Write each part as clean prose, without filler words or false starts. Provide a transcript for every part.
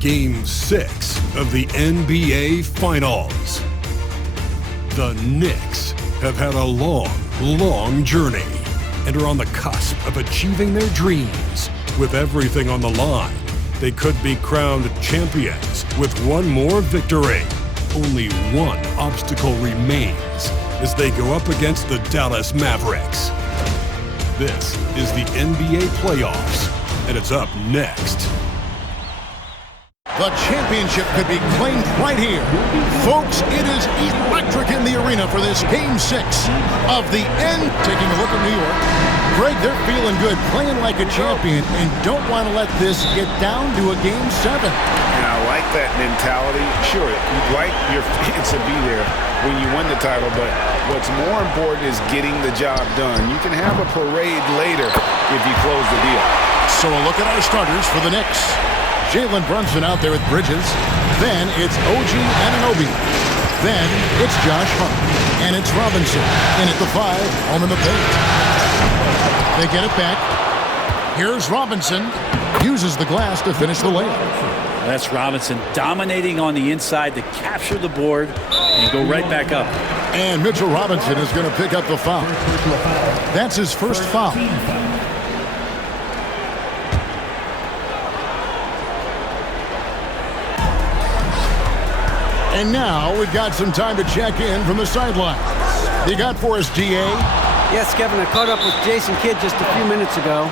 Game 6 of the NBA Finals. The Knicks have had a long journey and are on the cusp of achieving their dreams. With everything on the line, they could be crowned champions with one more victory. Only one obstacle remains as they go up against the Dallas Mavericks. This is the NBA playoffs, and it's up next. The championship could be claimed right here. Folks, it is electric in the arena for this Game 6 of the end. Taking a look at New York. Greg, they're feeling good, playing like a champion, and don't want to let this get down to a Game 7. And I like that mentality. Sure, you'd like your fans to be there when you win the title, but what's more important is getting the job done. You can have a parade later if you close the deal. So a look at our starters for the Knicks. Jalen Brunson out there with Bridges. Then it's OG Anunoby. Then it's Josh Hart. And it's Robinson. In at the 5, home in the paint. They get it back. Here's Robinson. Uses the glass to finish the layup. That's Robinson dominating on the inside to capture the board and go right back up. And Mitchell Robinson is going to pick up the foul. That's his first foul. And now we've got some time to check in from the sidelines. You got for us, DA? Yes, Kevin, I caught up with Jason Kidd just a few minutes ago.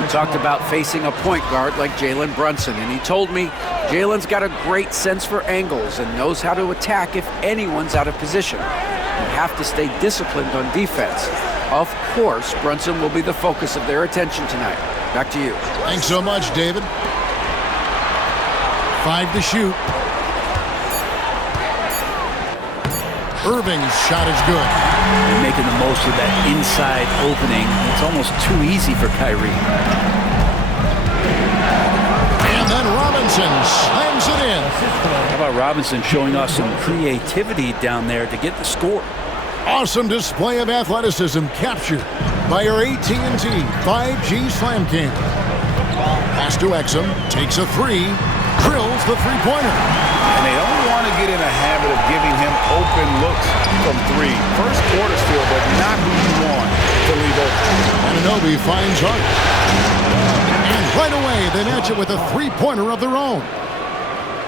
We talked about facing a point guard like Jalen Brunson, and he told me Jalen's got a great sense for angles and knows how to attack if anyone's out of position. You have to stay disciplined on defense. Of course, Brunson will be the focus of their attention tonight. Back to you. Thanks so much, David. 5 to shoot. Irving's shot is good. They're making the most of that inside opening. It's almost too easy for Kyrie. And then Robinson slams it in. How about Robinson showing us some creativity down there to get the score? Awesome display of athleticism captured by our AT&T 5G Slam Cam. Pass to Exum, takes a 3, drills the three-pointer. And they don't want to get in a habit of giving him open looks from 3. First quarter still, but not who you want to leave open. Anunoby finds Hart. And right away, they match it with a three-pointer of their own.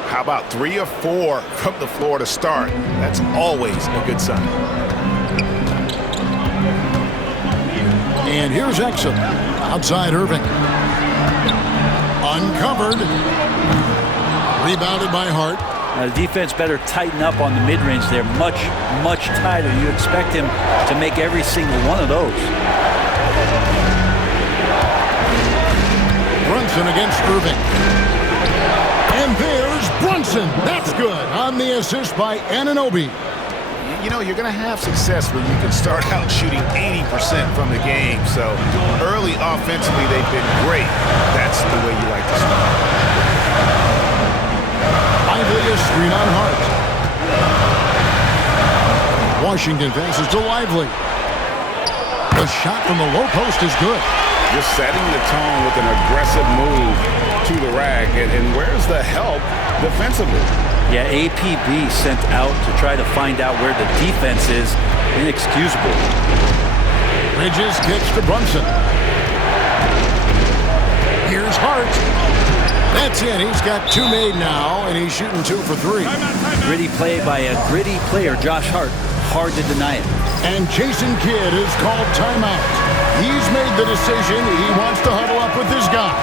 How about 3 or 4 from the floor to start? That's always a good sign. And here's Exum. Outside Irving. Uncovered. Rebounded by Hart. Now, the defense better tighten up on the mid-range. They're much tighter. You expect him to make every single one of those. Brunson against Irving. And there's Brunson. That's good on the assist by Anunoby. You know, you're going to have success when you can start out shooting 80% from the game. So early offensively, they've been great. That's the way you like to start. Lively a screen on Hart. Washington passes to Lively. The shot from the low post is good. Just setting the tone with an aggressive move to the rack. And where's the help defensively? Yeah, APB sent out to try to find out where the defense is. Inexcusable. Bridges kicks to Brunson. Here's Hart. That's it. He's got 2 made now, and he's shooting 2 for 3. Gritty play by a gritty player, Josh Hart. Hard to deny it. And Jason Kidd is called timeout. He's made the decision. He wants to huddle up with his guys.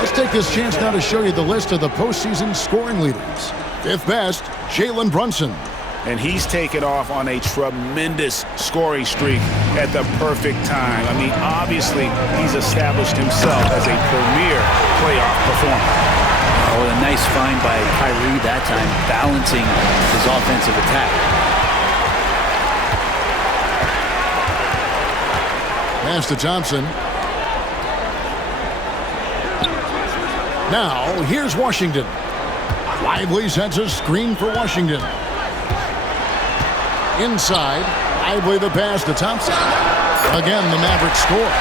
Let's take this chance now to show you the list of the postseason scoring leaders. 5th best, Jalen Brunson. And he's taken off on a tremendous scoring streak at the perfect time. I mean, obviously, he's established himself as a premier playoff performer. Oh, a nice find by Kyrie that time, balancing his offensive attack. Pass to Thompson. Now, here's Washington. Lively sets a screen for Washington. Inside, Lively the pass to Thompson. Again, the Mavericks score.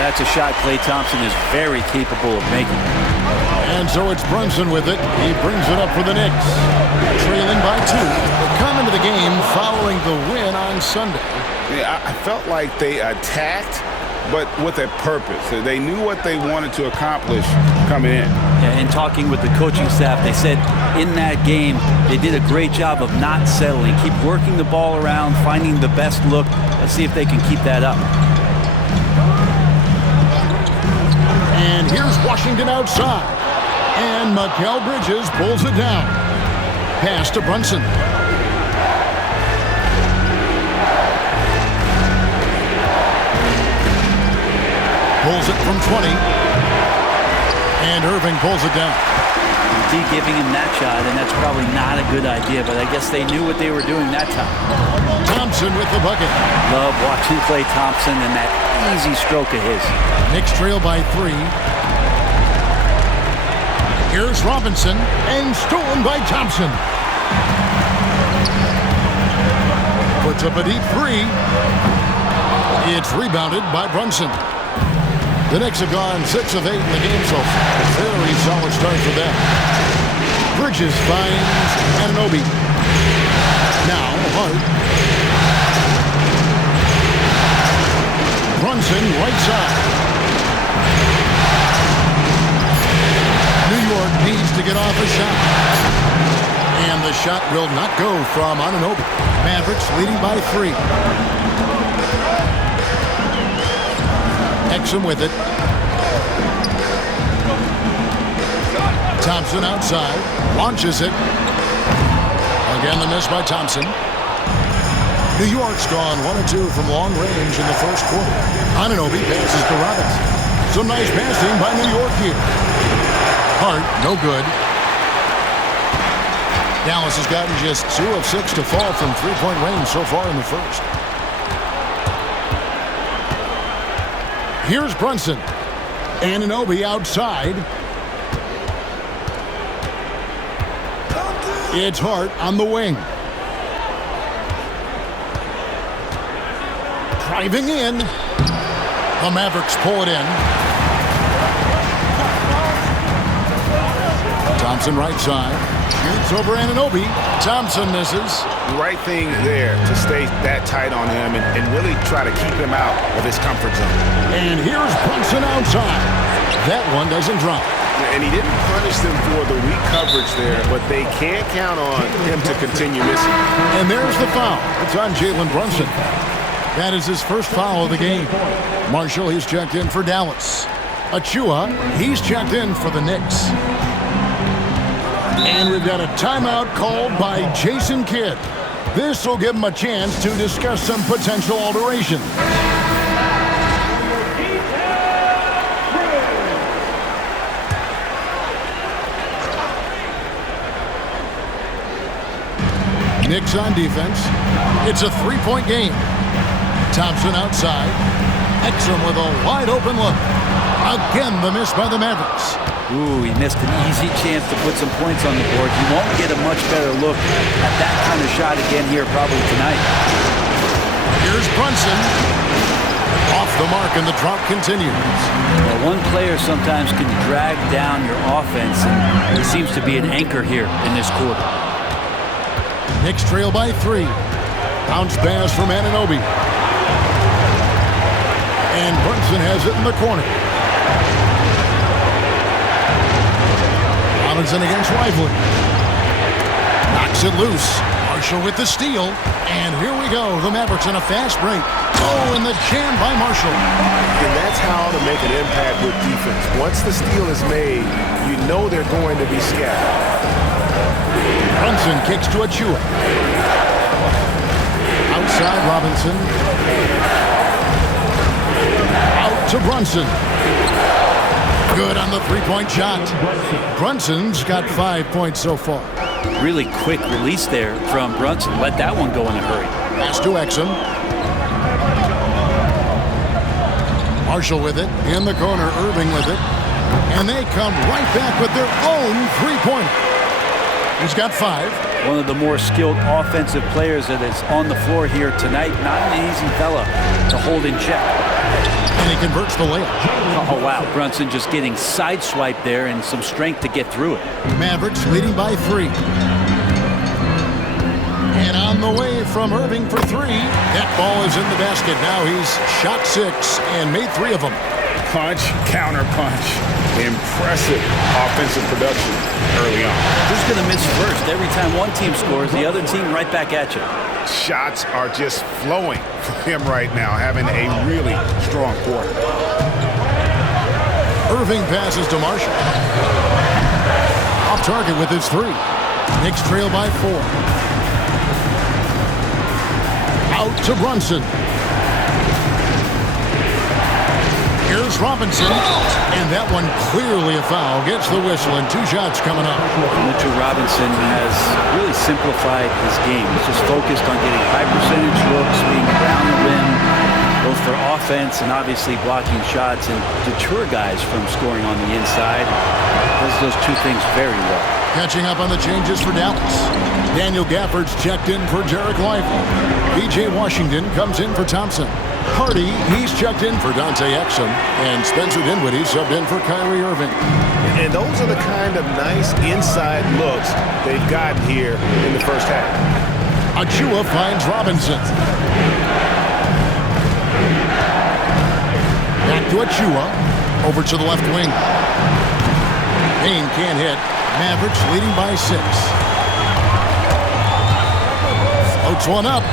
That's a shot Klay Thompson is very capable of making. And so it's Brunson with it. He brings it up for the Knicks. Trailing by 2. They come into the game following the win on Sunday. Yeah, I felt like they attacked, but with a purpose. They knew what they wanted to accomplish coming in. Yeah, and talking with the coaching staff, they said in that game they did a great job of not settling. Keep working the ball around, finding the best look. Let's see if they can keep that up. And here's Washington outside. And Mikal Bridges pulls it down. Pass to Brunson. Pulls it from 20. And Irving pulls it down. D giving him that shot, and that's probably not a good idea, but I guess they knew what they were doing that time. Thompson with the bucket. Love watching Klay Thompson and that easy stroke of his. Knicks trail by 3. Here's Robinson, and stolen by Thompson. Puts up a deep 3. It's rebounded by Brunson. The Knicks have gone 6 of 8 in the game so far. Very solid start for them. Bridges finds Anunoby. Now Hart. Brunson right side. New York needs to get off a shot. And the shot will not go from Anunoby. Mavericks leading by 3. Exum with it. Thompson outside. Launches it. Again the miss by Thompson. New York's gone 1 of 2 from long range in the first quarter. Anunoby passes to Robinson. Some nice passing by New York here. Hart, no good. Dallas has gotten just 2 of 6 to fall from three-point range so far in the first. Here's Brunson. Anunoby outside. It's Hart on the wing. Driving in. The Mavericks pull it in. Thompson right side. Shoots over Anunoby. Thompson misses. Right thing there to stay that tight on him and really try to keep him out of his comfort zone. And here's Brunson outside. That one doesn't drop. And he didn't punish them for the weak coverage there, but they can't count on him to continue missing. And there's the foul. It's on Jalen Brunson. That is his first foul of the game. Marshall, he's checked in for Dallas. Achua, he's checked in for the Knicks. And we've got a timeout called by Jason Kidd. This will give him a chance to discuss some potential alteration. Knicks on defense. It's a three-point game. Thompson outside. Exum with a wide-open look. Again, the miss by the Mavericks. Ooh, he missed an easy chance to put some points on the board. He won't get a much better look at that kind of shot again here probably tonight. Here's Brunson. Off the mark, and the drought continues. Well, one player sometimes can drag down your offense, and he seems to be an anchor here in this quarter. Knicks trail by 3. Bounce pass from Anunoby. And Brunson has it in the corner. Robinson against Lively. Knocks it loose. Marshall with the steal. And here we go. The Mavericks in a fast break. Oh, and the jam by Marshall. And that's how to make an impact with defense. Once the steal is made, you know they're going to be scattered. Brunson kicks to Achua. Outside Robinson. Out to Brunson. Good on the three-point shot. Brunson's got 5 points so far. Really quick release there from Brunson. Let that one go in a hurry. Pass to Exum. Marshall with it. In the corner, Irving with it. And they come right back with their own three-pointer. He's got 5. One of the more skilled offensive players that is on the floor here tonight. Not an easy fella to hold in check. And he converts the layup. Oh, wow. Brunson just getting sideswiped there and some strength to get through it. Mavericks leading by 3. And on the way from Irving for 3. That ball is in the basket. Now he's shot 6 and made 3 of them. Punch, counter punch. Impressive offensive production early on. Who's going to miss first? Every time one team scores, the other team right back at you. Shots are just flowing for him right now, having a really strong quarter. Irving passes to Marshall. Off target with his 3. Knicks trail by 4. Out to Brunson. Here's Robinson, and that one clearly a foul. Gets the whistle, and 2 shots coming up. Mitchell Robinson has really simplified his game. He's just focused on getting high percentage looks, being around the rim, both for offense and obviously blocking shots, and deter guys from scoring on the inside. Does those 2 things very well. Catching up on the changes for Dallas. Daniel Gafford's checked in for Derek Lively. B.J. Washington comes in for Thompson. Hardy, he's checked in for Dante Exum. And Spencer Dinwiddie subbed in for Kyrie Irving. And those are the kind of nice inside looks they've gotten here in the first half. Achua finds Robinson. Back to Achua. Over to the left wing. Payne can't hit. Mavericks leading by 6. Floats one up.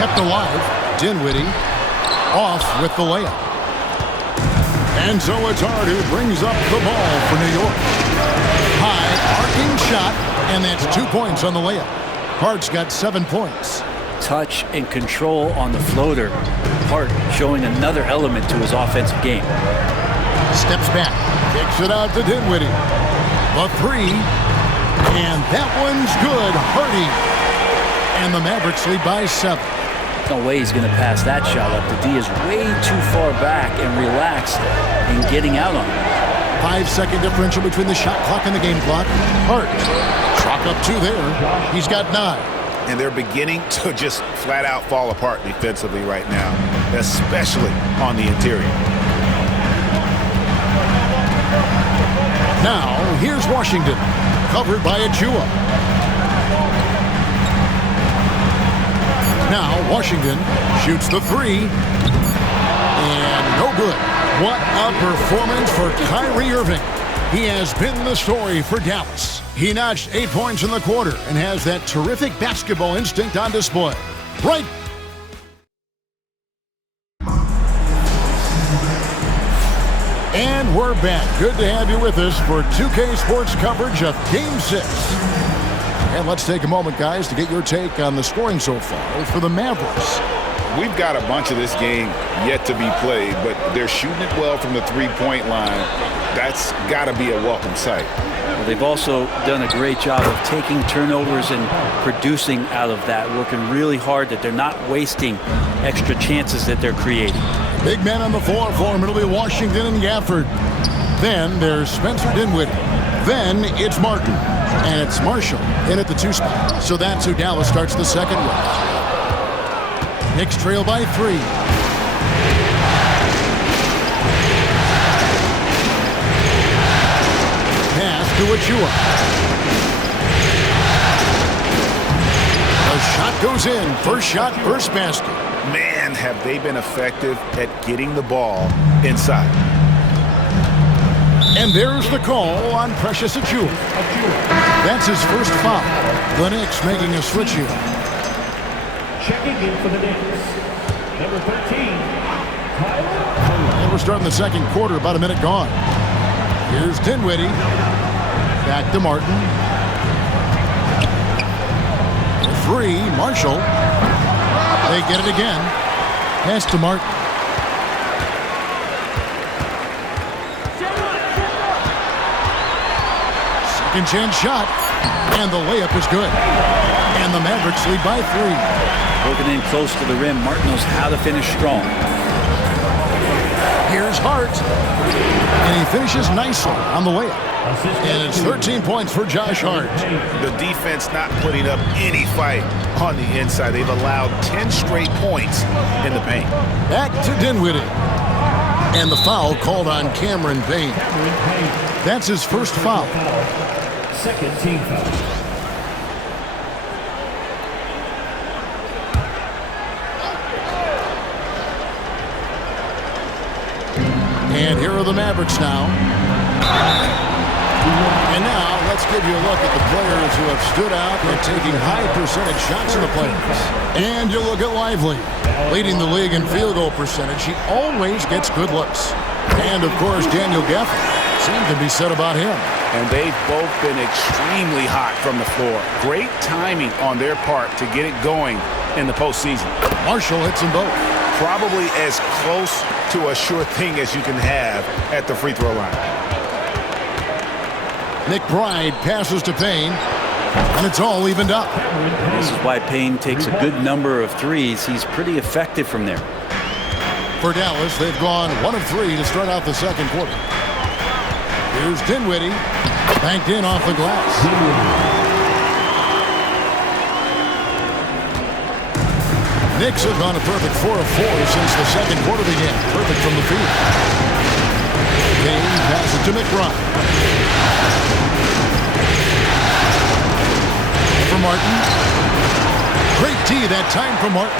Kept alive. Dinwiddie off with the layup. And so it's Hart who brings up the ball for New York. High arcing shot, and that's 2 points on the layup. Hart's got 7 points. Touch and control on the floater. Hart showing another element to his offensive game. Steps back, kicks it out to Dinwiddie. A 3, and that one's good. Hardy. And the Mavericks lead by 7. No way he's going to pass that shot up. The D is way too far back and relaxed in getting out on it. 5-second differential between the shot clock and the game clock. Hart, chalk up 2 there. He's got 9. And they're beginning to just flat out fall apart defensively right now, especially on the interior. Now, here's Washington, covered by Achua. Now, Washington shoots the 3, and no good. What a performance for Kyrie Irving. He has been the story for Dallas. He notched 8 points in the quarter and has that terrific basketball instinct on display. Right. And we're back. Good to have you with us for 2K Sports coverage of Game 6. And let's take a moment, guys, to get your take on the scoring so far for the Mavericks. We've got a bunch of this game yet to be played, but they're shooting it well from the 3-point line. That's got to be a welcome sight. Well, they've also done a great job of taking turnovers and producing out of that, working really hard that they're not wasting extra chances that they're creating. Big man on the floor for him. It'll be Washington and Gafford. Then there's Spencer Dinwiddie. Then it's Martin. And it's Marshall in at the 2 spot. So that's who Dallas starts the second with. Knicks trail by 3. Pass to Achua. The shot goes in. First shot, first basket. Man, have they been effective at getting the ball inside. And there's the call on Precious Achua. That's his first foul. The Knicks making a switch here. Checking in for the Knicks, number 13, And we're starting the second quarter, about a minute gone. Here's Dinwiddie. Back to Martin. The 3, Marshall. They get it again. Pass to Martin. Second chance shot. And the layup is good. And the Mavericks lead by 3. Working in close to the rim, Martin knows how to finish strong. Here's Hart. And he finishes nicely on the layup. And it's 13 points for Josh Hart. The defense not putting up any fight on the inside. They've allowed 10 straight points in the paint. Back to Dinwiddie. And the foul called on Cameron Payne. That's his first foul. Second team foul. And here are the Mavericks now. And now let's give you a look at the players who have stood out and taking high percentage shots in the playoffs. And you look at Lively, leading the league in field goal percentage. He always gets good looks. And of course, Daniel Gafford. Same can be said about him. And they've both been extremely hot from the floor. Great timing on their part to get it going in the postseason. Marshall hits them both. Probably as close to a sure thing as you can have at the free throw line. McBride passes to Payne, and it's all evened up. This is why Payne takes a good number of threes. He's pretty effective from there. For Dallas, they've gone 1 of 3 to start out the second quarter. Here's Dinwiddie, banked in off the glass. Knicks have gone a perfect 4 of 4 since the second quarter began. Perfect from the field. Payne passes to McBride. For Martin. Great D that time for Martin.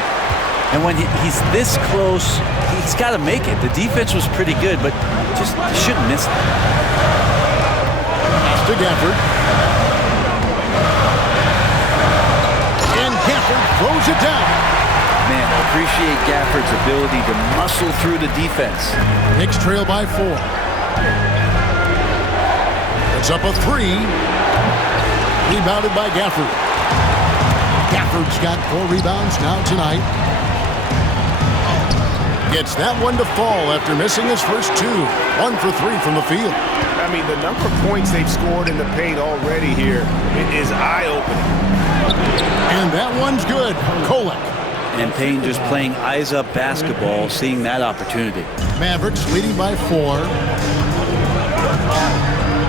And when he's this close, he's got to make it. The defense was pretty good, but just shouldn't miss it. Pass to Gafford. And Gafford throws it down. Man, I appreciate Gafford's ability to muscle through the defense. Knicks trail by 4. It's up a 3. Rebounded by Gafford. Gafford's got 4 rebounds now tonight. Gets that one to fall after missing his first 2. 1 for 3 from the field. I mean, the number of points they've scored in the paint already here is eye-opening. And that one's good. Kolek. And Payne just playing eyes-up basketball, seeing that opportunity. Mavericks leading by 4.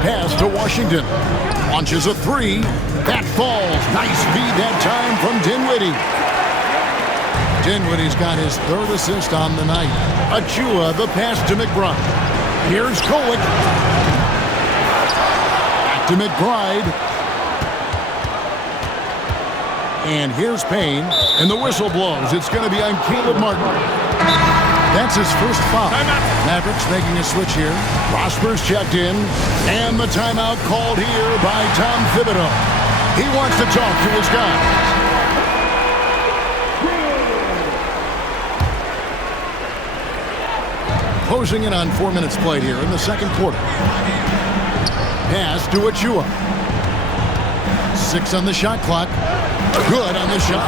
Pass to Washington. Launches a 3. That falls. Nice feed that time from Dinwiddie. Dinwiddie's got his 3rd assist on the night. Achua, the pass to McBride. Here's Kolek. Back to McBride. And here's Payne. And the whistle blows. It's going to be on Caleb Martin. That's his first foul. Mavericks making a switch here. Prosper's checked in. And the timeout called here by Tom Thibodeau. He wants to talk to his guys. Closing in on 4 minutes played here in the second quarter. Pass to Achua. 6 on the shot clock. Good on the shot.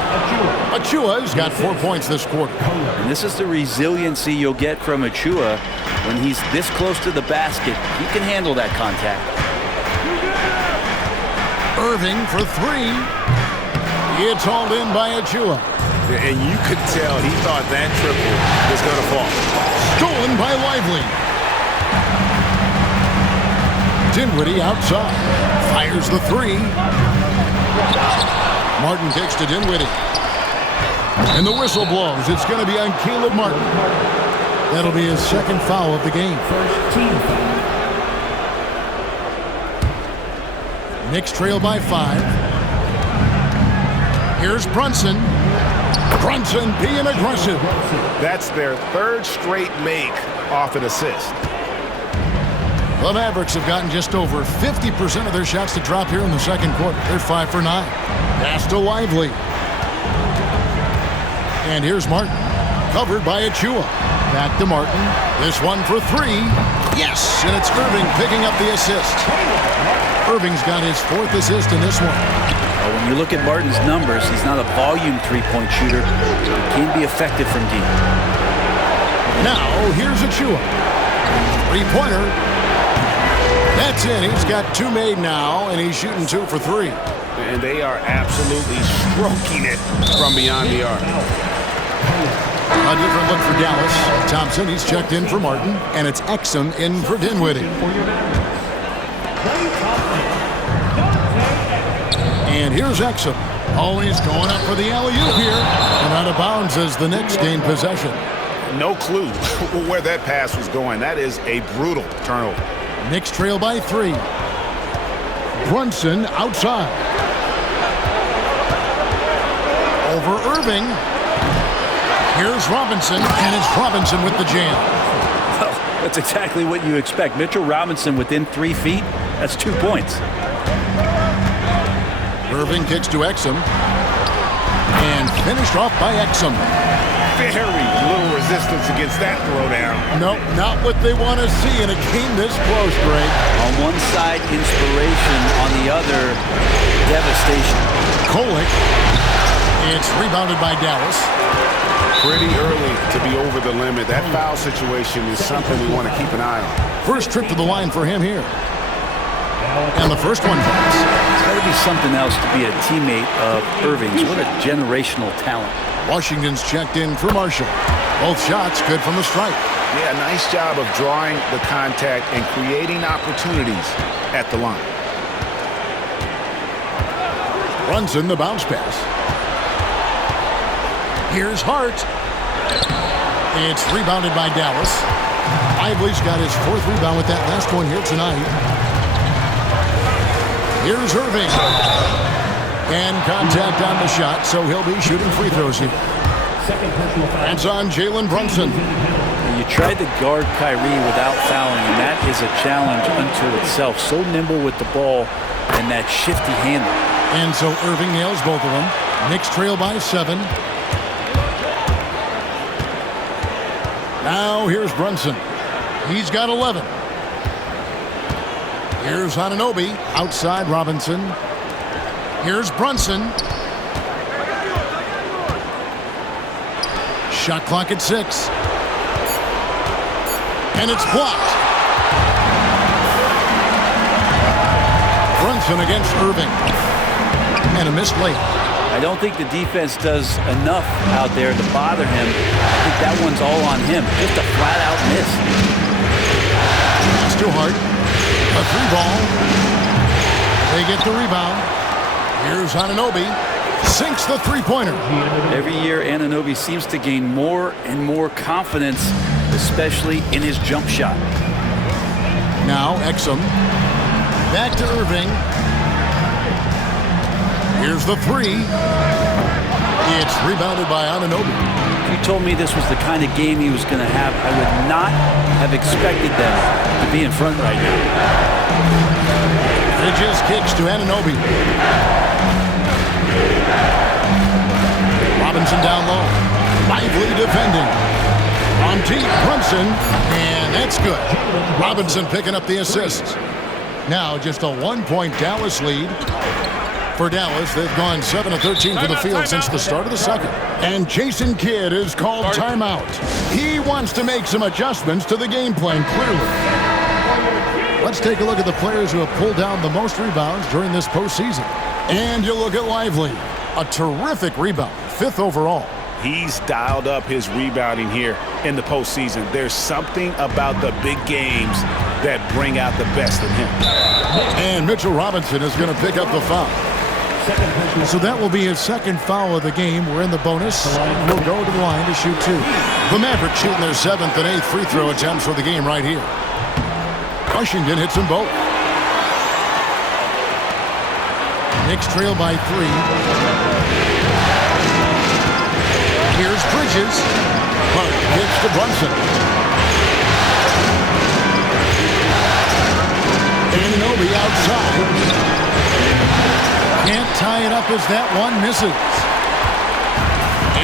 Achua's got 4 points this quarter. And this is the resiliency you'll get from Achua when he's this close to the basket. He can handle that contact. Irving for 3. It's hauled in by Achua. And you could tell he thought that triple was going to fall. Stolen by Lively. Dinwiddie outside. Fires the 3. Martin kicks to Dinwiddie. And the whistle blows. It's going to be on Caleb Martin. That'll be his second foul of the game. First team foul. Knicks trail by 5. Here's Brunson. Brunson being aggressive. That's their 3rd straight make off an assist. The Mavericks have gotten just over 50% of their shots to drop here in the second quarter. They're 5 for 9. Pass to Lively. And here's Martin. Covered by Achua. Back to Martin. This one for 3. Yes! And it's Irving picking up the assist. Irving's got his 4th assist in this one. Well, when you look at Martin's numbers, he's not a volume three-point shooter. He can be effective from deep. Now, here's Achua. 3-pointer. That's in. He's got 2 made now, and he's shooting 2 for 3. And they are absolutely stroking it from beyond the arc. A different look for Dallas. Thompson, he's checked in for Martin, and it's Exum in for Dinwiddie. And here's Exum. Oh, he's going up for the alley-oop here. And out of bounds as the Knicks gain possession. no clue where that pass was going. That is a brutal turnover. Knicks trail by 3. Brunson outside. Over Irving. Here's Robinson, and it's Robinson with the jam. Well, that's exactly what you expect. Mitchell Robinson within 3 feet, that's 2 points. Irving kicks to Exum. And finished off by Exum. Very little resistance against that throwdown. Nope, not what they want to see in a game this close, Greg. On one side, inspiration. On the other, devastation. Kolick. It's rebounded by Dallas. Pretty early to be over the limit. That foul situation is something we want to keep an eye on. First trip to the line for him here. And the first one falls. It's got to be something else to be a teammate of Irving's. What a generational talent. Washington's checked in for Marshall. Both shots good from the stripe. Yeah, nice job of drawing the contact and creating opportunities at the line. Brunson, the bounce pass. Here's Hart. It's rebounded by Dallas. Lively's got his 4th rebound with that last one here tonight. Here's Irving. And contact on the shot, so he'll be shooting free throws here. Hands on Jalen Brunson. You tried to guard Kyrie without fouling, and that is a challenge unto itself. So nimble with the ball and that shifty handle. And so Irving nails both of them. Knicks trail by 7. Now here's Brunson. He's got 11. Here's Anunoby. Outside Robinson. Here's Brunson. Shot clock at 6. And it's blocked. Brunson against Irving. And a missed late. I don't think the defense does enough out there to bother him. I think that one's all on him. Just a flat-out miss. It's too hard. A 3-ball. They get the rebound. Here's Anunoby. Sinks the 3-pointer. Every year, Anunoby seems to gain more and more confidence, especially in his jump shot. Now Exum. Back to Irving. Here's the 3. It's rebounded by Anunoby. If you told me this was the kind of game he was going to have, I would not have expected them to be in front right now. Bridges kicks to Anunoby. Robinson down low. Lively defending. On deep, Brunson, and that's good. Robinson picking up the assist. Now just a 1-point Dallas lead. For Dallas, they've gone 7 of 13 from the field since the start of the second. And Jason Kidd is called timeout. He wants to make some adjustments to the game plan, clearly. Let's take a look at the players who have pulled down the most rebounds during this postseason. And you look at Lively. A terrific rebound, 5th overall. He's dialed up his rebounding here in the postseason. There's something about the big games that bring out the best in him. And Mitchell Robinson is going to pick up the foul. So that will be his 2nd foul of the game. We're in the bonus. He'll go to the line to shoot 2. The Mavericks shooting their 7th and 8th free throw attempts for the game right here. Washington hits them both. Knicks trail by 3. Here's Bridges. Hart gets to Brunson. Anunoby outside. Can't tie it up as that one misses.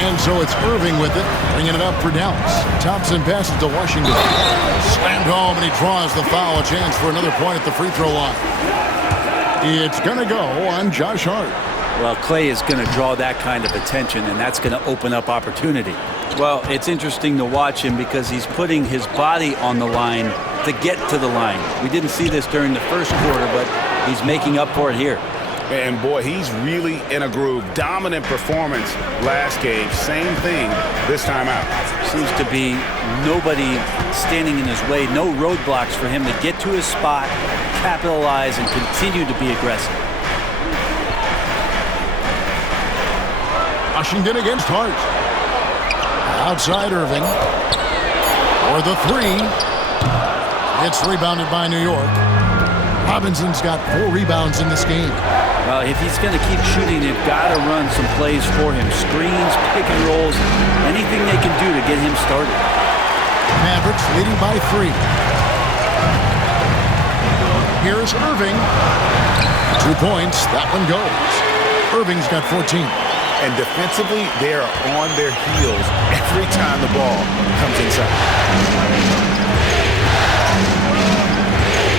And so it's Irving with it, bringing it up for Dallas. Thompson passes to Washington. Slammed home, and he draws the foul. A chance for another point at the free throw line. It's going to go on Josh Hart. Well, Clay is going to draw that kind of attention, and that's going to open up opportunity. Well, it's interesting to watch him because he's putting his body on the line to get to the line. We didn't see this during the first quarter, but he's making up for it here. And boy, he's really in a groove. Dominant performance last game. Same thing this time out. Seems to be nobody standing in his way. No roadblocks for him to get to his spot, capitalize, and continue to be aggressive. Washington against Hart. Outside Irving. For the three. It's rebounded by New York. Robinson's got 4 rebounds in this game. Well, if he's going to keep shooting, they've got to run some plays for him. Screens, pick and rolls, anything they can do to get him started. Mavericks leading by 3. Here's Irving. 2 points. That one goes. Irving's got 14. And defensively, they are on their heels every time the ball comes inside.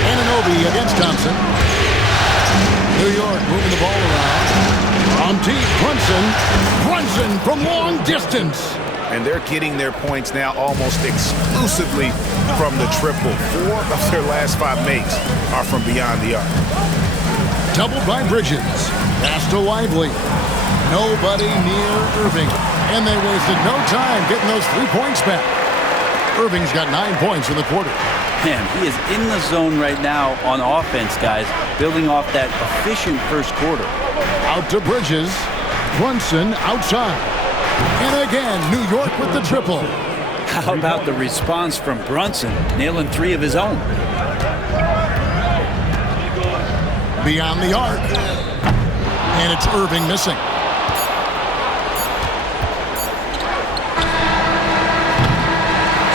Anunoby against Thompson. New York moving the ball around. From deep, Brunson from long distance. And they're getting their points now almost exclusively from the triple. 4 of their last 5 makes are from beyond the arc. Doubled by Bridges. Pass to Lively. Nobody near Irving. And they wasted no time getting those 3 points back. Irving's got 9 points in the quarter. Man, he is in the zone right now on offense, guys, building off that efficient first quarter. Out to Bridges. Brunson outside. And again, New York with the triple. How about the response from Brunson, nailing 3 of his own? Beyond the arc. And it's Irving missing.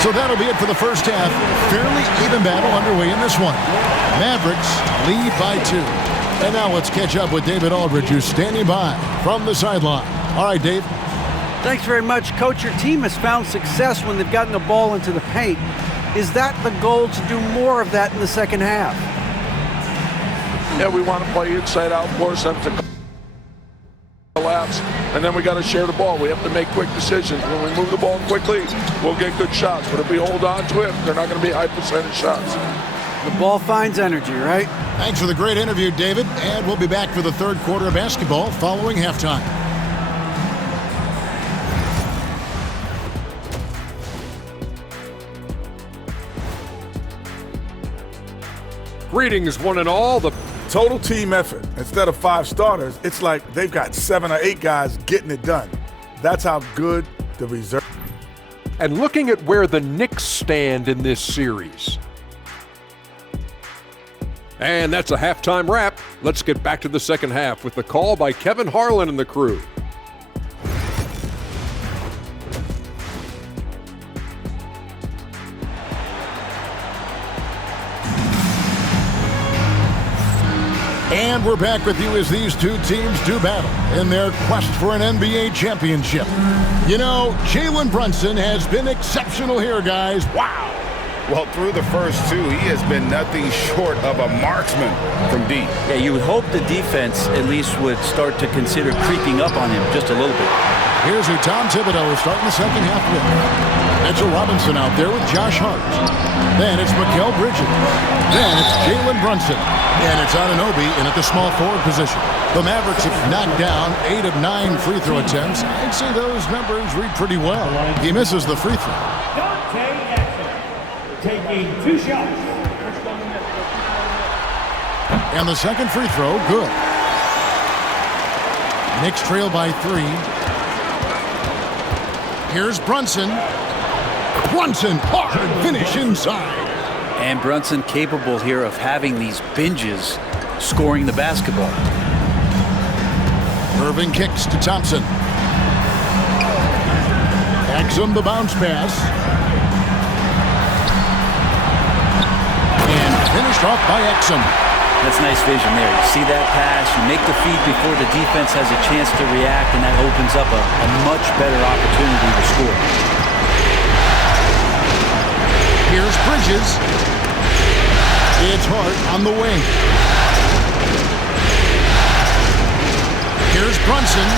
So that'll be it for the first half. Fairly even battle underway in this one. Mavericks lead by 2. And now let's catch up with David Aldridge, who's standing by from the sideline. All right, Dave. Thanks very much, Coach. Your team has found success when they've gotten the ball into the paint. Is that the goal, to do more of that in the second half? Yeah, we want to play inside out, force them to collapse, and then we got to share the ball. We have to make quick decisions. When we move the ball quickly, we'll get good shots. But if we hold on to it, they're not going to be high percentage shots. The ball finds energy, right? Thanks for the great interview, David. And we'll be back for the third quarter of basketball following halftime. Greetings, one and all. The total team effort. Instead of 5 starters, it's like they've got 7 or 8 guys getting it done. That's how good the reserve. And looking at where the Knicks stand in this series. And that's a halftime wrap. Let's get back to the second half with the call by Kevin Harlan and the crew. And we're back with you as these 2 teams do battle in their quest for an NBA championship. You know, Jalen Brunson has been exceptional here, guys. Wow. Well, through the first 2, he has been nothing short of a marksman from deep. Yeah, you would hope the defense at least would start to consider creeping up on him just a little bit. Here's who Tom Thibodeau is starting the second half with. Mitchell Robinson out there with Josh Hart. Then it's Mikal Bridges. Then it's Jalen Brunson. And it's Anunoby in at the small forward position. The Mavericks have knocked down 8 of 9 free throw attempts. I'd say those numbers read pretty well. He misses the free throw. Taking 2 shots. And the second free throw, good. Knicks trail by 3. Here's Brunson. Brunson, hard finish inside. And Brunson capable here of having these binges scoring the basketball. Irving kicks to Thompson. Exum the bounce pass. Finished off by Exum. That's nice vision there. You see that pass, you make the feed before the defense has a chance to react, and that opens up a much better opportunity to score. Here's Bridges. It's Hart on the wing. Here's Brunson.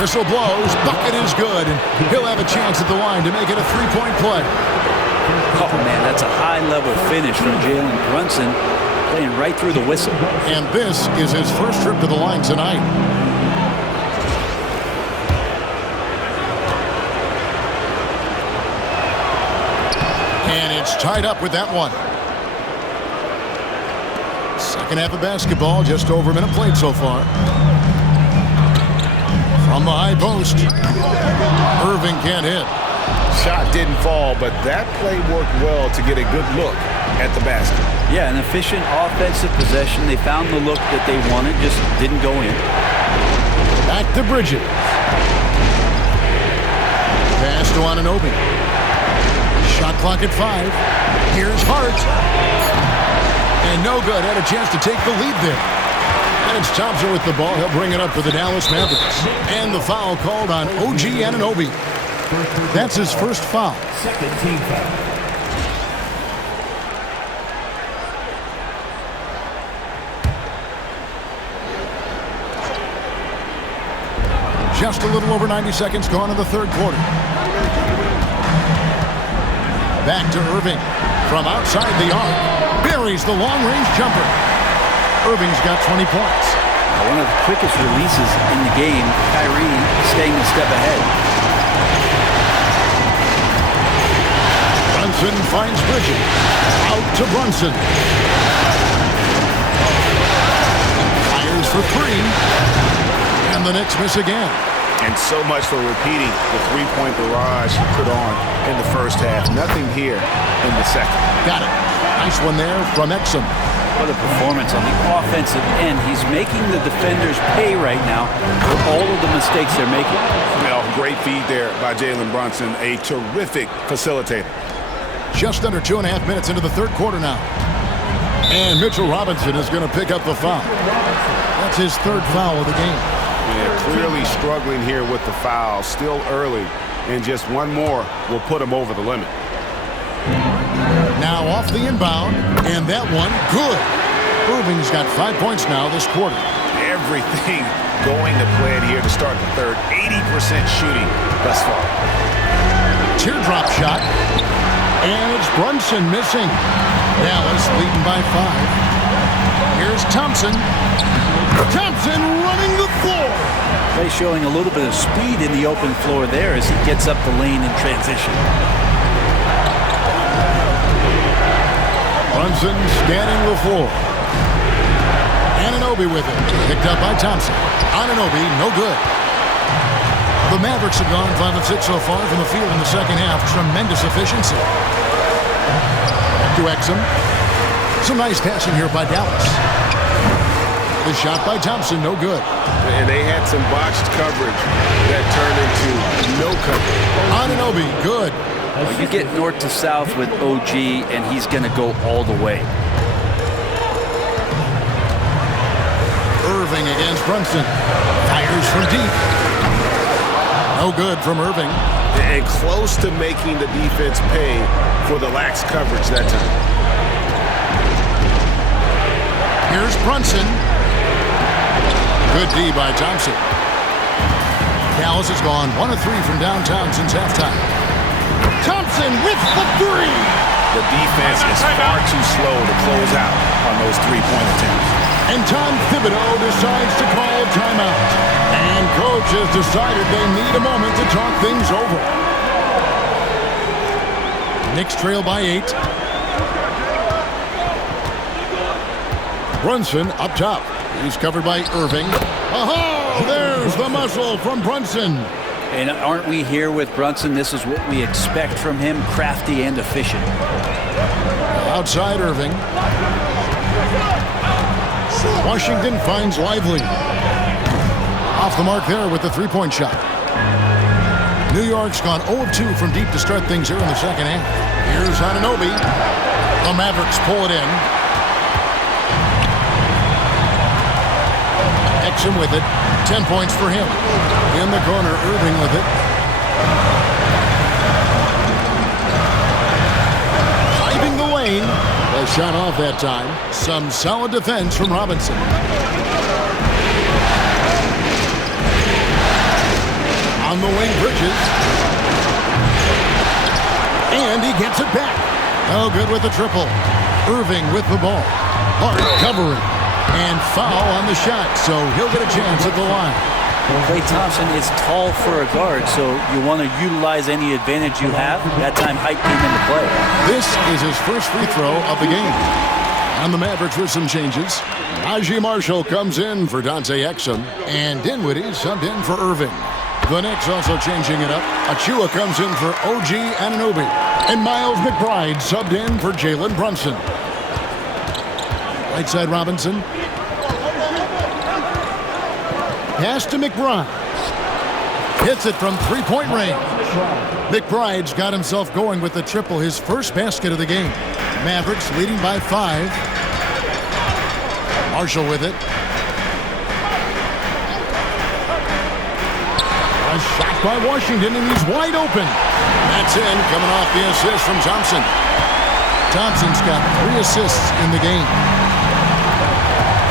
Whistle blows. Bucket is good, and he'll have a chance at the line to make it a 3-point play. Oh, man, that's a high-level finish from Jalen Brunson, playing right through the whistle. And this is his first trip to the line tonight. And it's tied up with that one. Second half of basketball, just over a minute played so far. From the high post. Irving can't hit. Shot didn't fall, but that play worked well to get a good look at the basket. Yeah, an efficient offensive possession. They found the look that they wanted, just didn't go in. Back to Bridges. Pass to Anunoby. Shot clock at 5. Here's Hart. And no good. Had a chance to take the lead there. And it's Thompson with the ball. He'll bring it up for the Dallas Mavericks. And the foul called on OG Anunoby. That's his first foul. Second team foul. Just a little over 90 seconds gone in the third quarter. Back to Irving. From outside the arc. Buries the long-range jumper. Irving's got 20 points. One of the quickest releases in the game. Kyrie staying a step ahead. Brunson finds Bridges. Out to Brunson. Fires for 3. And the Knicks miss again. And so much for repeating the three-point barrage he put on in the first half. Nothing here in the second. Got it. Nice one there from Exum. What a performance on the offensive end. He's making the defenders pay right now for all of the mistakes they're making. Well, great feed there by Jalen Brunson, a terrific facilitator. Just under 2.5 minutes into the third quarter now. And Mitchell Robinson is going to pick up the foul. That's his third foul of the game. Yeah, clearly struggling here with the foul. Still early. And just one more will put him over the limit. Now off the inbound. And that one, good. Irving's got 5 points now this quarter. Everything going to plan here to start the third. 80% shooting thus far. Teardrop shot. And it's Brunson missing. Dallas leading by 5. Here's Thompson. Thompson running the floor. Play showing a little bit of speed in the open floor there as he gets up the lane in transition. Brunson scanning the floor. Anunoby with it. Picked up by Thompson. Anunoby, no good. The Mavericks have gone 5 of 6 so far from the field in the second half. Tremendous efficiency. Back to Exum. Some nice passing here by Dallas. The shot by Thompson, no good. And they had some botched coverage that turned into no coverage. Anunoby, good. Well, you get north to south with OG, and he's going to go all the way. Irving against Brunson. Fires from deep. No good from Irving. And close to making the defense pay for the lax coverage that time. Here's Brunson. Good D by Thompson. Dallas has gone 1 of 3 from downtown since halftime. Thompson with the 3. The defense is far too slow to close out on those three-point attempts. And Tom Thibodeau decides to call timeout. And coach has decided they need a moment to talk things over. Knicks trail by 8. Brunson up top. He's covered by Irving. Aha! There's the muscle from Brunson. And aren't we here with Brunson? This is what we expect from him, crafty and efficient. Outside Irving. Washington finds Lively. Off the mark there with the three-point shot. New York's gone 0 of 2 from deep to start things here in the second half. Here's Anunoby. The Mavericks pull it in. Exum with it. 10 points for him. In the corner, Irving with it. Driving the lane. A shot off that time. Some solid defense from Robinson. On the wing, Bridges. And he gets it back. Oh, good with the triple. Irving with the ball. Hart covering. And foul on the shot, so he'll get a chance at the line. Klay Thompson is tall for a guard, so you want to utilize any advantage you have. That time height came into play. This is his first free throw of the game. And the Mavericks with some changes. Najee Marshall comes in for Dante Exum, and Dinwiddie subbed in for Irving. The Knicks also changing it up. Achua comes in for OG Anunoby, and Miles McBride subbed in for Jalen Brunson. Right side Robinson. Pass to McBride. Hits it from three-point range. McBride's got himself going with the triple, his first basket of the game. Mavericks leading by 5. Marshall with it. A shot by Washington, and he's wide open. That's in, coming off the assist from Thompson. Thompson's got 3 assists in the game.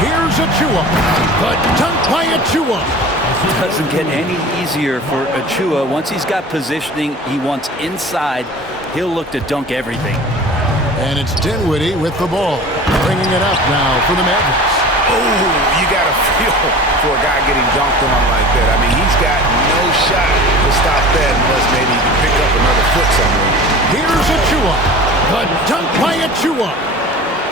Here's Achua. The dunk by Achua. Doesn't get any easier for Achua. Once he's got positioning, he wants inside. He'll look to dunk everything. And it's Dinwiddie with the ball. Bringing it up now for the Mavericks. Oh, you got to feel for a guy getting dunked on like that. I mean, he's got no shot to stop that unless maybe he can pick up another foot somewhere. Here's Achua. The dunk by Achua.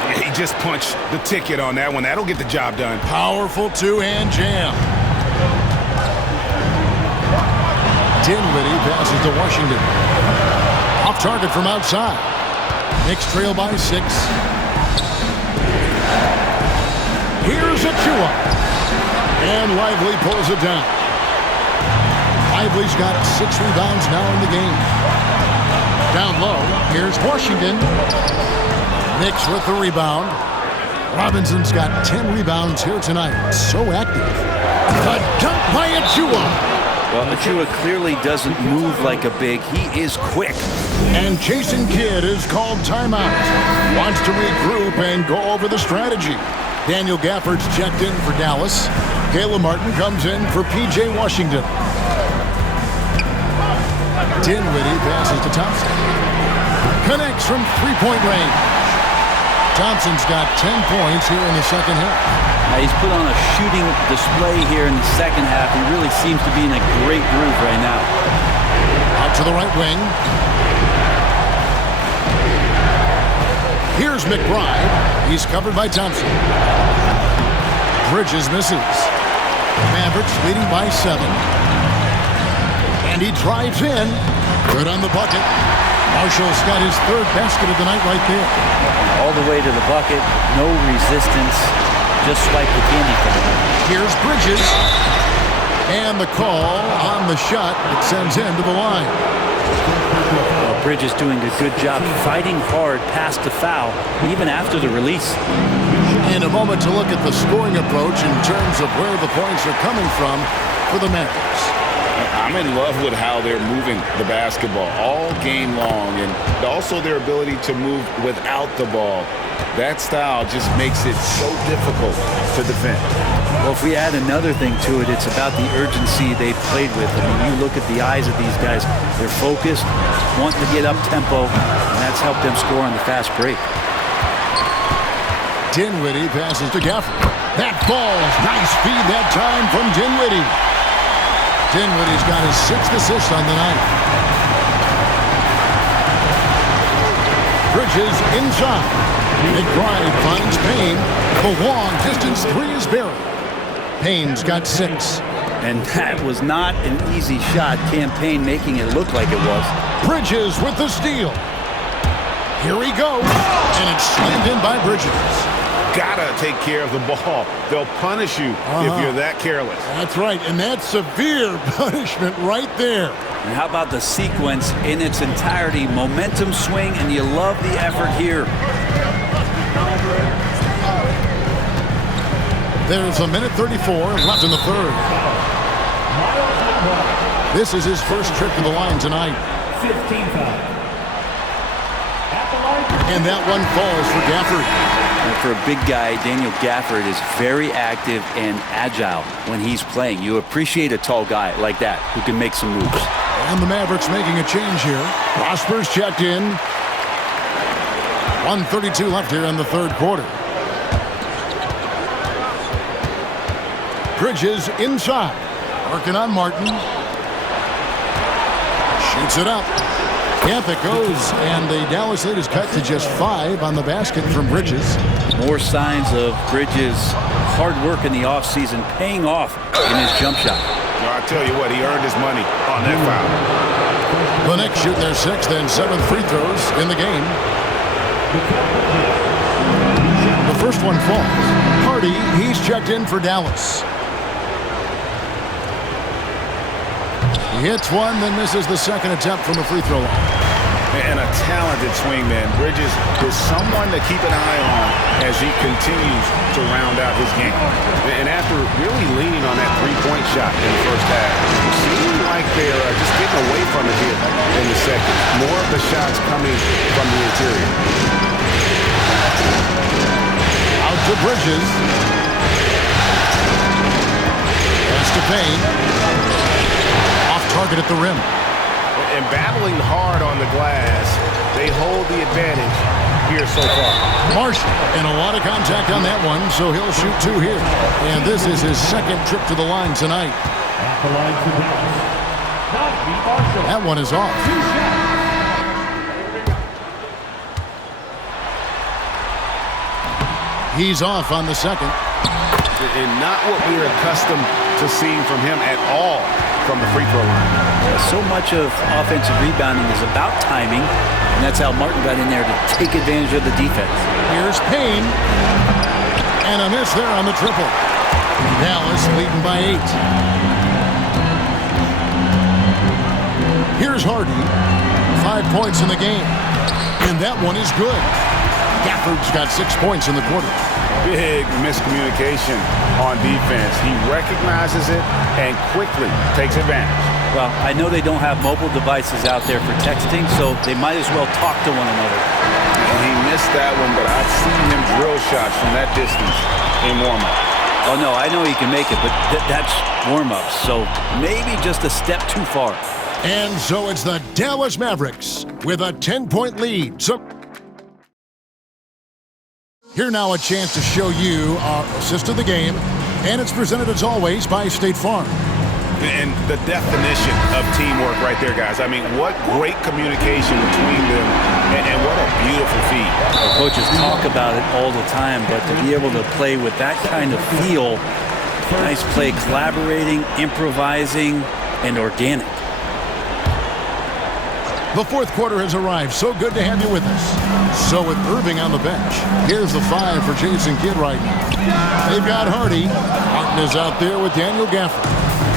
Yeah, he just punched the ticket on that one. That'll get the job done. Powerful two-hand jam. Dinwiddie passes to Washington. Off target from outside. Knicks trail by 6. Here's Achua. And Lively pulls it down. Lively's got 6 rebounds now in the game. Down low, here's Washington. Knicks with the rebound. Robinson's got 10 rebounds here tonight. So active. The dunk by Achua. Well, Achua clearly doesn't move like a big. He is quick. And Jason Kidd is called timeout. Wants to regroup and go over the strategy. Daniel Gafford's checked in for Dallas. Caleb Martin comes in for P.J. Washington. Dinwiddie passes to Thompson. Connects from three-point range. Thompson's got 10 points here in the second half. He's put on a shooting display here in the second half. He really seems to be in a great groove right now. Out to the right wing. Here's McBride. He's covered by Thompson. Bridges misses. Mavericks leading by 7. And he drives in. Good on the bucket. Marshall's got his 3rd basket of the night right there. All the way to the bucket. No resistance. Just swipe the candy from him. Here's Bridges. And the call on the shot that sends him to the line. Well, Bridges doing a good job fighting hard past the foul, even after the release. In a moment to look at the scoring approach in terms of where the points are coming from for the Mavericks. I'm in love with how they're moving the basketball all game long, and also their ability to move without the ball. That style just makes it so difficult to defend. Well, if we add another thing to it, it's about the urgency they played with. I mean, you look at the eyes of these guys. They're focused, wanting to get up tempo, and that's helped them score on the fast break. Dinwiddie passes to Gafford. That falls. Nice feed that time from Dinwiddie. Dinwiddie's got his 6th assist on the night. Bridges inside. McBride finds Payne. The long distance 3 is buried. Payne's got 6. And that was not an easy shot. Campaign making it look like it was. Bridges with the steal. Here he goes. And it's slammed in by Bridges. Gotta take care of the ball. They'll punish you if you're that careless. That's right, and that's severe punishment right there. And how about the sequence in its entirety? Momentum swing, and you love the effort here. There's a minute 34 left in the 3rd. This is his first trip to the line tonight. 15-5. And that one falls for Gafford. And for a big guy, Daniel Gafford is very active and agile when he's playing. You appreciate a tall guy like that who can make some moves. And the Mavericks making a change here. Prosper's checked in. 1:32 left here in the 3rd quarter. Bridges inside. Working on Martin. Shoots it up. Camp it goes, and the Dallas lead is cut to just 5 on the basket from Bridges. More signs of Bridges' hard work in the offseason paying off in his jump shot. Well, I tell you what, he earned his money on that foul. The Knicks shoot their 6th and 7th free throws in the game. The first one falls. Hardy, he's checked in for Dallas. He hits one, then misses the second attempt from the free throw line. And a talented swingman. Bridges is someone to keep an eye on as he continues to round out his game. And after really leaning on that three-point shot in the first half, it seems like they're just getting away from it here in the second. More of the shots coming from the interior. Out to Bridges. Pass to Payne. Off target at the rim. And battling hard on the glass, they hold the advantage here so far. Marshall, and a lot of contact on that one, so he'll shoot 2 here. And this is his second trip to the line tonight. At the line to Marshall. That one is off. He's off on the second. And not what we're accustomed to seeing from him at all from the free throw line. So much of offensive rebounding is about timing, and that's how Martin got in there to take advantage of the defense. Here's Payne. And a miss there on the triple. Dallas leading by 8. Here's Hardy. 5 points in the game. And that one is good. Gafford's got 6 points in the quarter. Big miscommunication on defense. He recognizes it and quickly takes advantage. Well, I know they don't have mobile devices out there for texting, so they might as well talk to one another. And he missed that one, but I've seen him drill shots from that distance in warm-up. Oh, no, I know he can make it, but that's warm-up, so maybe just a step too far. And so it's the Dallas Mavericks with a 10-point lead. So here now a chance to show you our assist of the game, and it's presented as always by State Farm. And the definition of teamwork right there, guys. I mean, what great communication between them, and what a beautiful feat. The coaches talk about it all the time, but to be able to play with that kind of feel, nice play, collaborating, improvising, and organic. The fourth quarter has arrived. So good to have you with us. So with Irving on the bench, here's the 5 for Jason Kidd right now. They've got Hardy. Martin is out there with Daniel Gafford.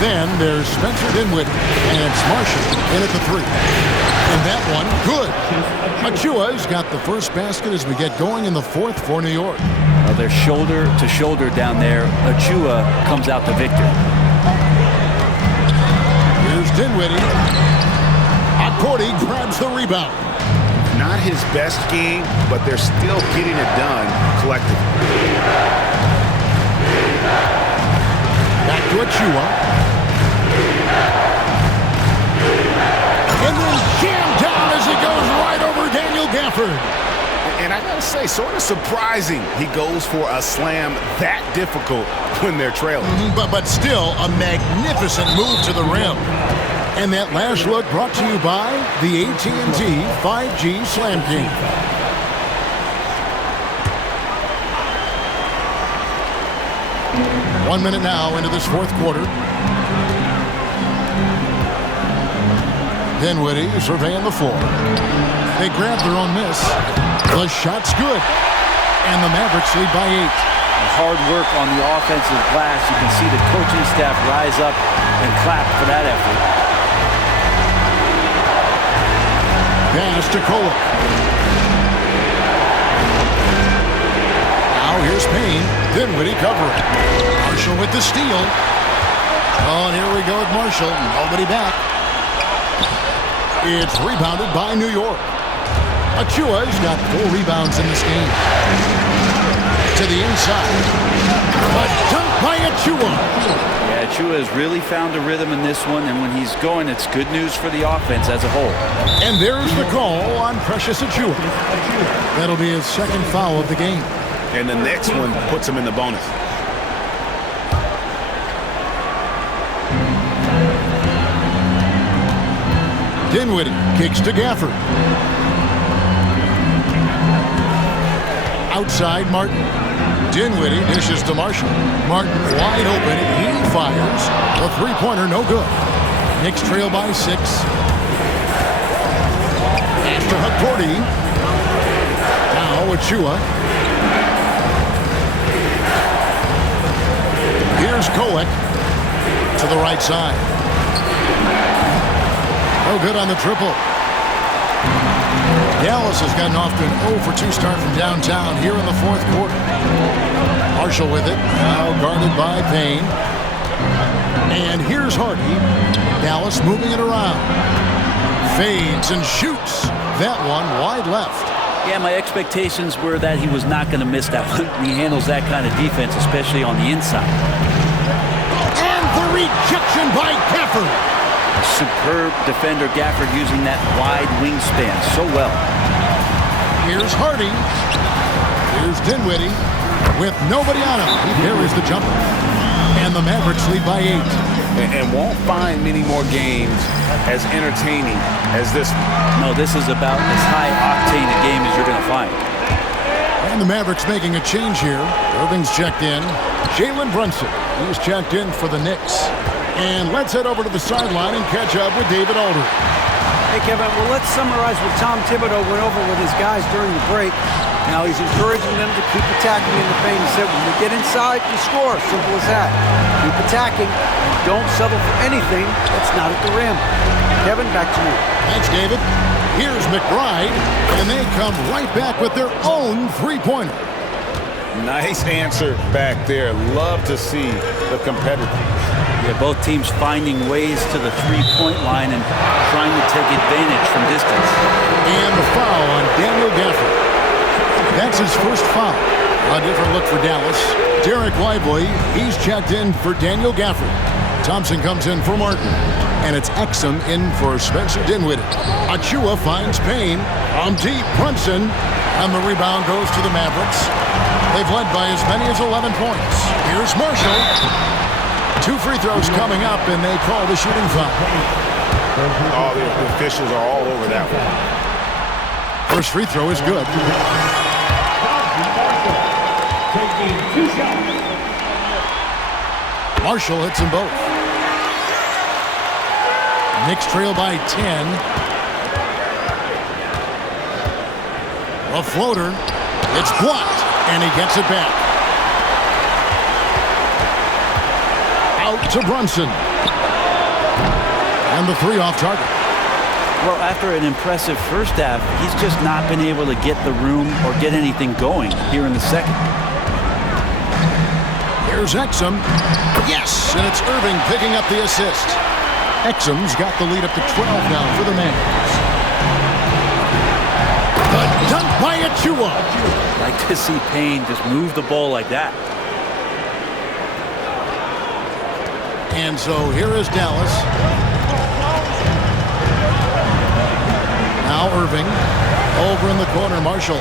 Then there's Spencer Dinwiddie, and it's Marshall in at the 3. And that one, good. Achua's got the first basket as we get going in the fourth for New York. Well, they're shoulder to shoulder down there. Achua comes out the victor. Here's Dinwiddie. Cody grabs the rebound. Not his best game, but they're still getting it done collectively. Back to Achua. And then jammed down as he goes right over Daniel Gafford. And I gotta say, sort of surprising he goes for a slam that difficult when they're trailing. But still a magnificent move to the rim. And that last look brought to you by the AT&T 5G Slam King. One minute now into this fourth quarter. Dinwiddie surveying the floor. They grab their own miss. The shot's good. And the Mavericks lead by 8. Hard work on the offensive glass. You can see the coaching staff rise up and clap for that effort. Pass to Kolek. Now here's Payne. Dinwiddie covering. Marshall with the steal. Oh, and here we go with Marshall. Nobody back. It's rebounded by New York. Achua's got 4 rebounds in this game. To the inside. A dunk by Achua. Yeah, Achua has really found a rhythm in this one, and when he's going, it's good news for the offense as a whole. And there's the call on Precious Achua. That'll be his second foul of the game. And the next one puts him in the bonus. Dinwiddie kicks to Gafford. Outside Martin. Dinwiddie dishes to Marshall. Martin wide open. He fires. The three-pointer no good. Knicks trail by 6. After Hakordi. Now Achua. Here's Kowick to the right side. No good on the triple. Dallas has gotten off to an 0-for-2 start from downtown here in the fourth quarter. Marshall with it, now guarded by Payne. And here's Hardy. Dallas moving it around. Fades and shoots. That one wide left. Yeah, my expectations were that he was not going to miss that one. He handles that kind of defense, especially on the inside. And the rejection by Gafford. Superb defender Gafford using that wide wingspan so well. Here's Hardy. Here's Dinwiddie. With nobody on him, he carries the jumper. And the Mavericks lead by 8. And won't find many more games as entertaining as this one. No, this is about as high-octane a game as you're going to find. And the Mavericks making a change here. Irving's checked in. Jalen Brunson, he's checked in for the Knicks. And let's head over to the sideline and catch up with David Aldridge. Hey, Kevin, well, let's summarize what Tom Thibodeau went over with his guys during the break. Now he's encouraging them to keep attacking in the paint. He said, when you get inside, you score. Simple as that. Keep attacking. Don't settle for anything that's not at the rim. Kevin, back to you. Thanks, David. Here's McBride, and they come right back with their own three-pointer. Nice answer back there. Love to see the competitors. Yeah, both teams finding ways to the three-point line and trying to take advantage from distance. And the foul on Daniel Gafford. That's his first foul. A different look for Dallas. Derek Lively, he's checked in for Daniel Gafford. Thompson comes in for Martin. And it's Exum in for Spencer Dinwiddie. Achua finds Payne. From deep, Brunson. And the rebound goes to the Mavericks. They've led by as many as 11 points. Here's Marshall. 2 free throws coming up, and they call the shooting foul. All the officials are all over that one. First free throw is good. Taking 2 shots. Marshall hits them both. Knicks trail by 10. A floater. It's blocked, and he gets it back. Out to Brunson. And the 3 off target. Well, after an impressive first half, he's just not been able to get the room or get anything going here in the second. Here's Exum. Yes, and it's Irving picking up the assist. Exum's got the lead up to 12 now for the Mavericks. The dunk by Achua. Like to see Payne just move the ball like that. And so here is Dallas. Now Irving. Over in the corner, Marshall.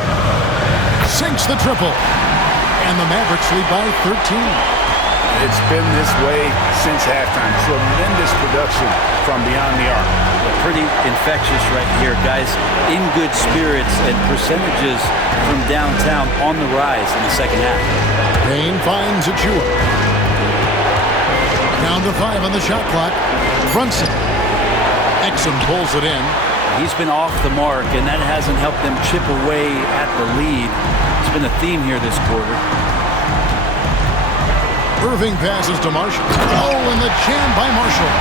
Sinks the triple. And the Mavericks lead by 13. It's been this way since halftime. Tremendous production from beyond the arc. Pretty infectious right here, guys. In good spirits and percentages from downtown on the rise in the second half. Payne finds Achua. Down to 5 on the shot clock. Brunson. Exum pulls it in. He's been off the mark, and that hasn't helped them chip away at the lead. It's been a theme here this quarter. Irving passes to Marshall. Oh, and the jam by Marshall.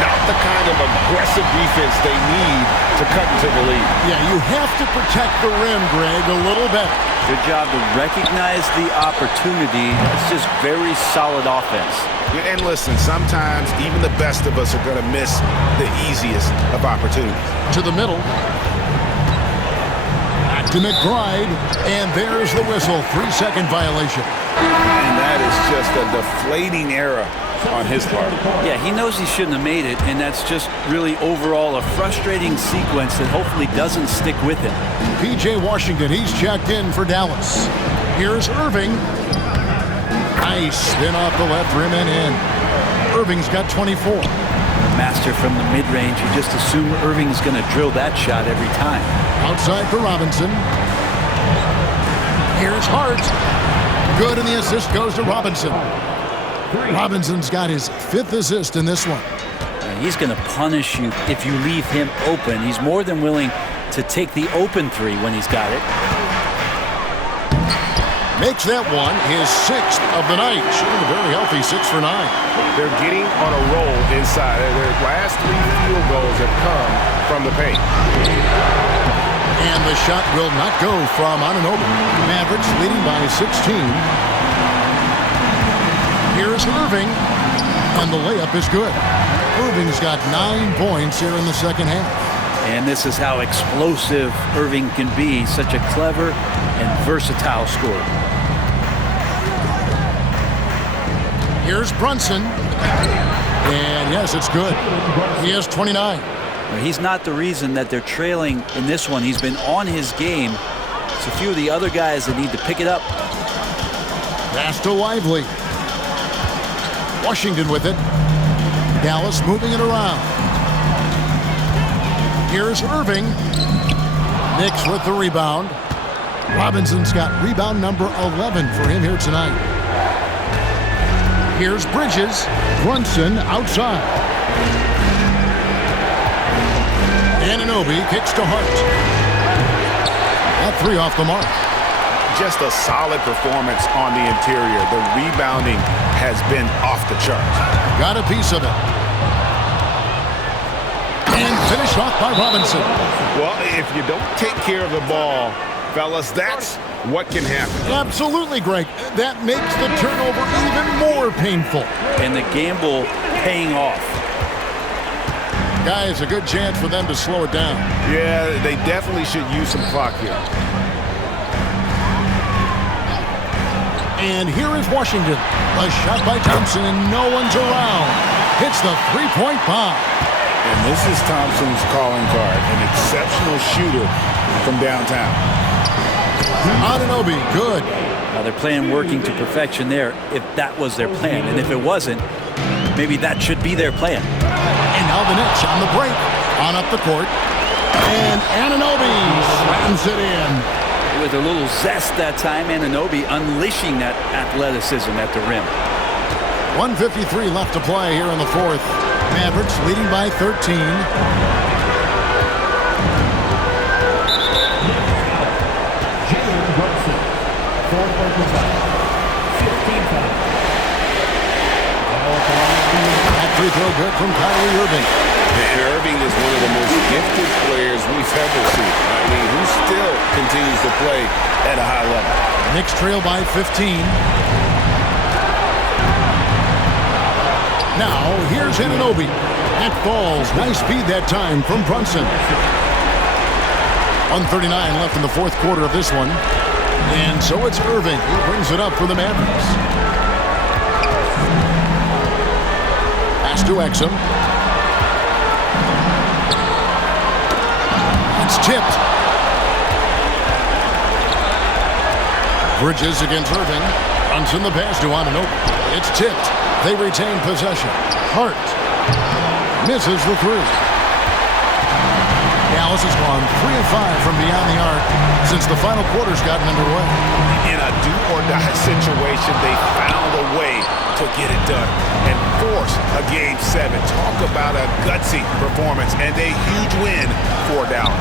Not the kind of aggressive defense they need to cut into the lead. Yeah, you have to protect the rim, Greg, a little better. Good job to recognize the opportunity. It's just very solid offense. Yeah, and listen, sometimes even the best of us are going to miss the easiest of opportunities. To the middle. Back to McBride. And there's the whistle. 3-second violation. And that is just a deflating error on his part. Yeah, he knows he shouldn't have made it, and that's just really overall a frustrating sequence that hopefully doesn't stick with him. P.J. Washington, he's checked in for Dallas. Here's Irving. Nice spin off the left rim and in. Irving's got 24. Master from the mid-range. You just assume Irving's going to drill that shot every time. Outside for Robinson. Here's Hart. Good, and the assist goes to Robinson. Robinson's got his 5th assist in this one. He's going to punish you if you leave him open. He's more than willing to take the open three when he's got it. Makes that one his 6th of the night. Shooting a very healthy 6 for 9. They're getting on a roll inside. Their last 3 field goals have come from the paint. And the shot will not go from Anunoby. Mavericks leading by 16. Here's Irving, and the layup is good. Irving's got 9 points here in the second half. And this is how explosive Irving can be. Such a clever and versatile scorer. Here's Brunson. And yes, it's good. He has 29. He's not the reason that they're trailing in this one. He's been on his game. It's a few of the other guys that need to pick it up. Pass to Lively. Washington with it. Dallas moving it around. Here's Irving. Knicks with the rebound. Robinson's got rebound number 11 for him here tonight. Here's Bridges. Brunson outside. Anunoby kicks to Hart. That 3 off the mark. Just a solid performance on the interior. The rebounding has been off the charts. Got a piece of it. And finished off by Robinson. Well, if you don't take care of the ball, fellas, that's what can happen. Absolutely, Greg. That makes the turnover even more painful. And the gamble paying off. Guys, a good chance for them to slow it down. Yeah, they definitely should use some clock here. And here is Washington. A shot by Thompson, and no one's around. Hits the three-point bomb. And this is Thompson's calling card, an exceptional shooter from downtown. Anunoby, good. Now they're playing working to perfection there, if that was their plan. And if it wasn't, maybe that should be their plan. And now the Knicks on the break. On up the court. And Anunoby slams it in. With a little zest that time, Anunoby unleashing that athleticism at the rim. 1:53 left to play here in the fourth. Mavericks leading by 13. Jalen Brunson, 4 fouls, 15 fouls. That free throw good from Kyrie Irving. And Irving is one of the most gifted players we've ever seen. I mean, who still continues to play at a high level. Knicks trail by 15. Now, here's Anunoby. That falls. Nice speed that time from Brunson. 1:39 left in the fourth quarter of this one. And so it's Irving. He brings it up for the Mavericks. Pass to Exum. It's tipped. Bridges against Irving. Brunson the pass to Anunoby. It's tipped. They retain possession. Hart misses the three. Dallas has gone 3 of 5 from beyond the arc since the final quarter's gotten underway. In a do-or-die situation, they found a way to get it done and force a Game 7. Talk about a gutsy performance and a huge win for Dallas.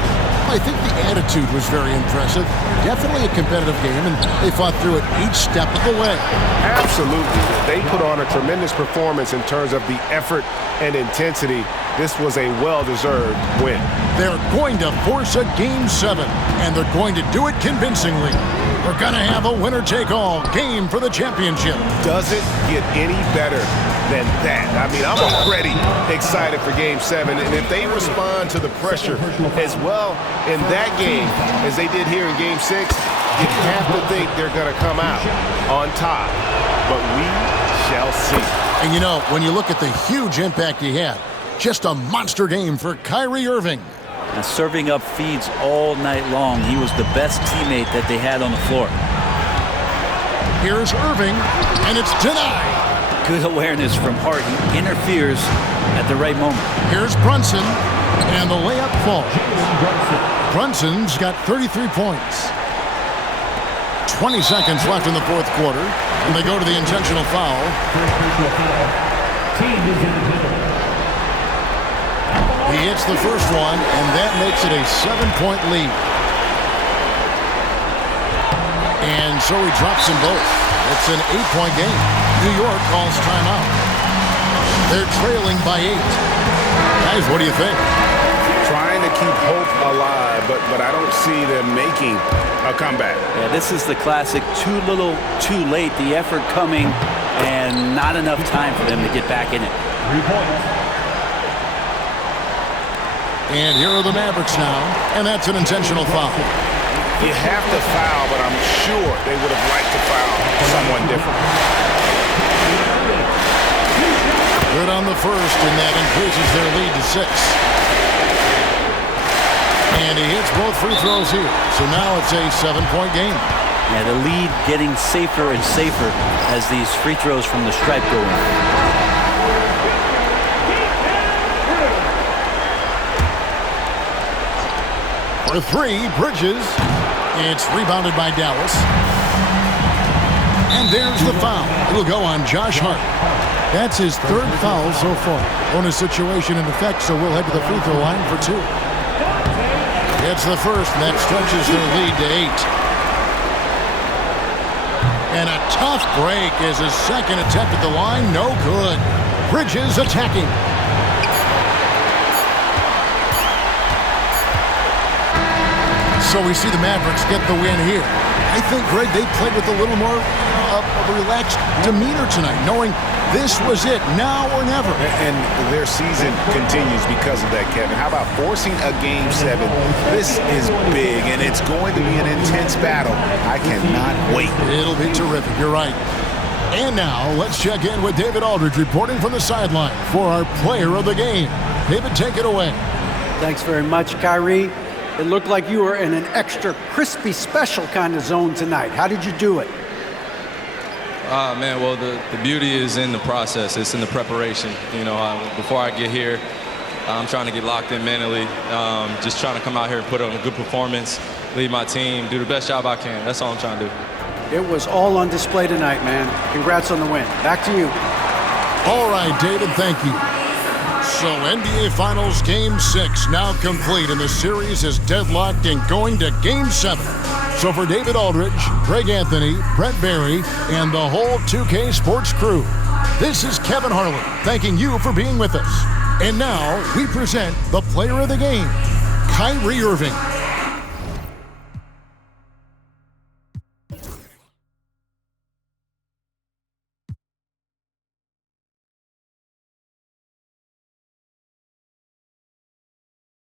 I think the attitude was very impressive. Definitely a competitive game, and they fought through it each step of the way. Absolutely. They put on a tremendous performance in terms of the effort and intensity. This was a well-deserved win. They're going to force a Game 7, and they're going to do it convincingly. We're going to have a winner-take-all game for the championship. Does it get any better than that? I mean, I'm already excited for Game 7, and if they respond to the pressure as well in that game as they did here in Game 6, you have to think they're going to come out on top. But we shall see. And you know, when you look at the huge impact he had, just a monster game for Kyrie Irving. And serving up feeds all night long. He was the best teammate that they had on the floor. Here's Irving, and it's denied. Good awareness from Hart. He interferes at the right moment. Here's Brunson, and the layup falls. Brunson's got 33 points. 20 seconds left in the fourth quarter, and they go to the intentional foul. Team is in the middle. He hits the first one, and that makes it a 7-point lead. And so he drops them both. It's an 8-point game. New York calls timeout. They're trailing by 8. Guys, what do you think? Trying to keep hope alive, but I don't see them making a comeback. Yeah, this is the classic too little, too late. The effort coming and not enough time for them to get back in it. 3 points. And here are the Mavericks now, and that's an intentional foul. You have to foul, but I'm sure they would have liked to foul someone different. Good on the first, and that increases their lead to 6. And he hits both free throws here. So now it's a 7-point game. Yeah, the lead getting safer and safer as these free throws from the stripe go in. For 3, Bridges. It's rebounded by Dallas. And there's the foul. It'll go on Josh Hart. That's his 3rd foul so far. Bonus situation in effect, so we'll head to the free throw line for 2. It's the first, and that stretches their lead to 8. And a tough break is his second attempt at the line. No good. Bridges attacking. So we see the Mavericks get the win here. I think, Greg, they played with a little more of a relaxed demeanor tonight, knowing this was it, now or never. And their season continues because of that, Kevin. How about forcing a Game 7? This is big, and it's going to be an intense battle. I cannot wait. It'll be terrific. You're right. And now, let's check in with David Aldridge reporting from the sideline for our player of the game. David, take it away. Thanks very much, Kyrie. It looked like you were in an extra crispy special kind of zone tonight. How did you do it? Man, well, the beauty is in the process. It's in the preparation. You know, before I get here, I'm trying to get locked in mentally, just trying to come out here and put on a good performance, lead my team, do the best job I can. That's all I'm trying to do. It was all on display tonight, man. Congrats on the win. Back to you. All right, David, thank you. So NBA Finals Game 6 now complete, and the series is deadlocked and going to Game 7. So for David Aldridge, Greg Anthony, Brett Barry, and the whole 2K Sports crew, this is Kevin Harlan thanking you for being with us. And now we present the player of the game, Kyrie Irving.